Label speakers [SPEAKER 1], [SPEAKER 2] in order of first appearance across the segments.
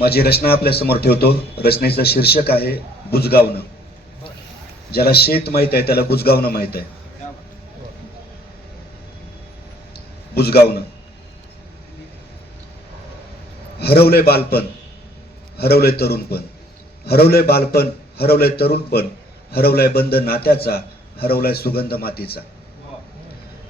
[SPEAKER 1] माझी रचना आपल्यासमोर ठेवतो. रचनेचं शीर्षक आहे बुजगावनं ज्याला शेत माहीत आहे त्याला बुजगावनं माहीत आहे. बुजगावनं हरवलंय बालपण हरवलंय तरुणपण हरवलंय बालपण हरवलंय तरुणपण हरवलाय बंद नात्याचा हरवलाय सुगंध मातीचा.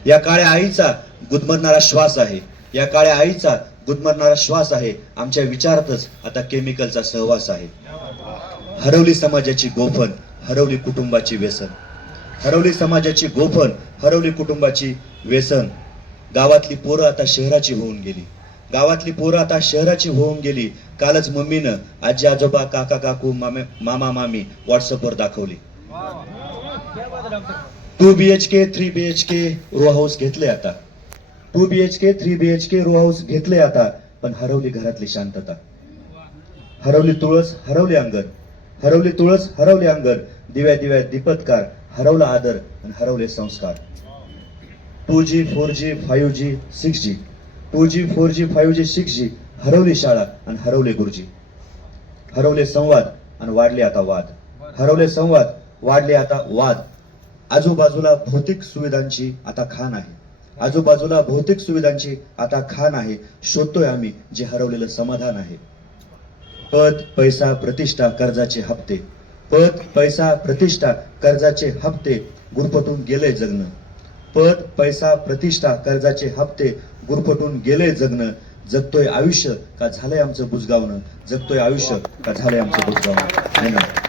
[SPEAKER 1] या काळ्या आईचा गुदमरणारा श्वास आहे. या काळ्या आईचा गुदमरणारा श्वास आहे आमच्या विचारातच आता केमिकलचा सहवास आहे. हरवली समाजाची गोफण हरवली कुटुंबाची व्यसन. हरवली समाजाची गोफण हरवली कुटुंबाची व्यसन. गावातली पोरं आता शहराची होऊन गेली. गावातली पोरं आता शहराची होऊन गेली. कालच मम्मीनं आजी आजोबा काका काकू मामे मामा मामी व्हॉट्सअपवर दाखवली. Two B H K three B H K row house घेतले आता. Two B H K three B H K row house घेतले आता पण हरवली घरातली शांतता. हरवली तुळस हरवले अंगण. हरवली तुळस हरवले अंगण. दिव्या दिव्या दीपत्कार. हरवला आदर आणि हरवले संस्कार. Two G four G five G six G two G four G five G six G हरवली शाळा आणि हरवले गुरुजी. हरवले संवाद आणि वाढले आता वाद. हरवले संवाद वाढले आता वाद. आजूबाजूला भौतिक सुविधांची आता खाण आहे. आजूबाजूला भौतिक सुविधांची आता खाण आहे. शोधतोय आम्ही जे हरवलेलं समाधान आहे. पद पैसा प्रतिष्ठा कर्जाचे हप्ते. पद पैसा प्रतिष्ठा कर्जाचे हप्ते गुरफटून गेले जगणं. पद पैसा प्रतिष्ठा कर्जाचे हप्ते गुरफटून गेले जगणं. जगतोय आयुष्य का झालंय आमचं बुजगावणं? जगतोय आयुष्य का झालंय आमचं बुजगावणं? धन्यवाद